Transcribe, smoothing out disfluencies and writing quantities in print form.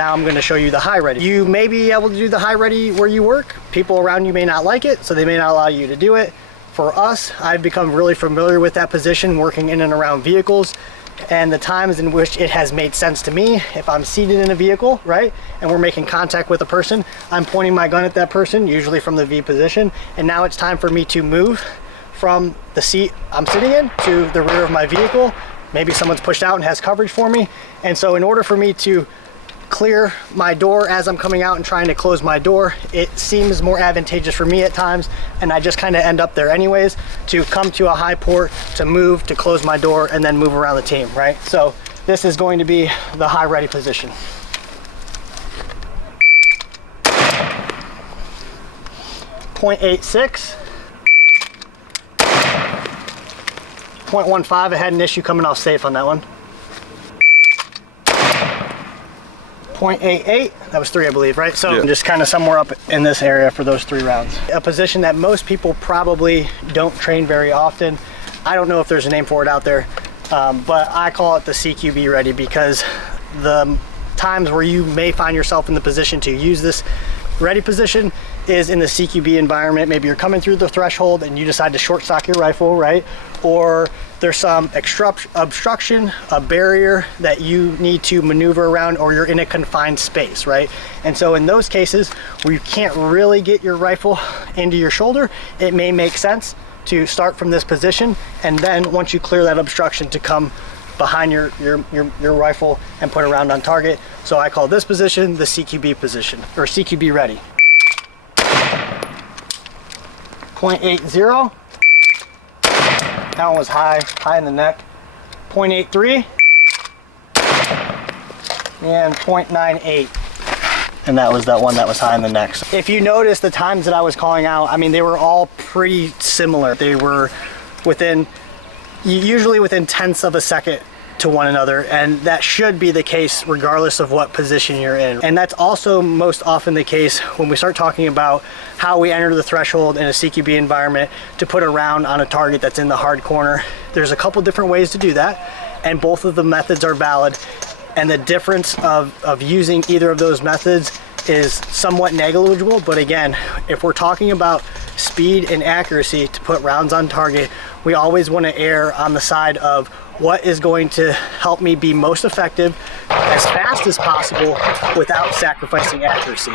Now I'm going to show you the high ready. You may be able to do the high ready where you work. People around you may not like it, so they may not allow you to do it. For us, I've become really familiar with that position working in and around vehicles, and the times in which it has made sense to me. If I'm seated in a vehicle, right, and we're making contact with a person, I'm pointing my gun at that person, usually from the V position, and now it's time for me to move from the seat I'm sitting in to the rear of my vehicle. Maybe someone's pushed out and has coverage for me, and so in order for me to clear my door as I'm coming out and trying to close my door, it seems more advantageous for me at times, and I just kind of end up there anyways, to come to a high port, to move, to close my door, and then move around the team, right? So this is going to be the high ready position. .86, 0.15. I had an issue coming off safe on that one. 0.88, that was 3, I believe, right? So yeah. Just kind of somewhere up in this area for those 3 rounds. A position that most people probably don't train very often. I don't know if there's a name for it out there, but I call it the CQB ready, because the times where you may find yourself in the position to use this ready position is in the CQB environment. Maybe you're coming through the threshold and you decide to short stock your rifle, right? Or there's some obstruction, a barrier that you need to maneuver around, or you're in a confined space, right? And so in those cases where you can't really get your rifle into your shoulder, it may make sense to start from this position, and then once you clear that obstruction, to come behind your rifle and put a round on target. So I call this position the CQB position, or CQB ready. 0.80. That one was high in the neck. 0.83 and 0.98. And that was that one that was high in the neck. So if you notice the times that I was calling out, I mean, they were all pretty similar. They were usually within tenths of a second to one another, and that should be the case regardless of what position you're in. And that's also most often the case when we start talking about how we enter the threshold in a CQB environment to put a round on a target that's in the hard corner. There's a couple different ways to do that, and both of the methods are valid, and the difference of using either of those methods is somewhat negligible. But again, if we're talking about speed and accuracy to put rounds on target, we always want to err on the side of what is going to help me be most effective as fast as possible without sacrificing accuracy.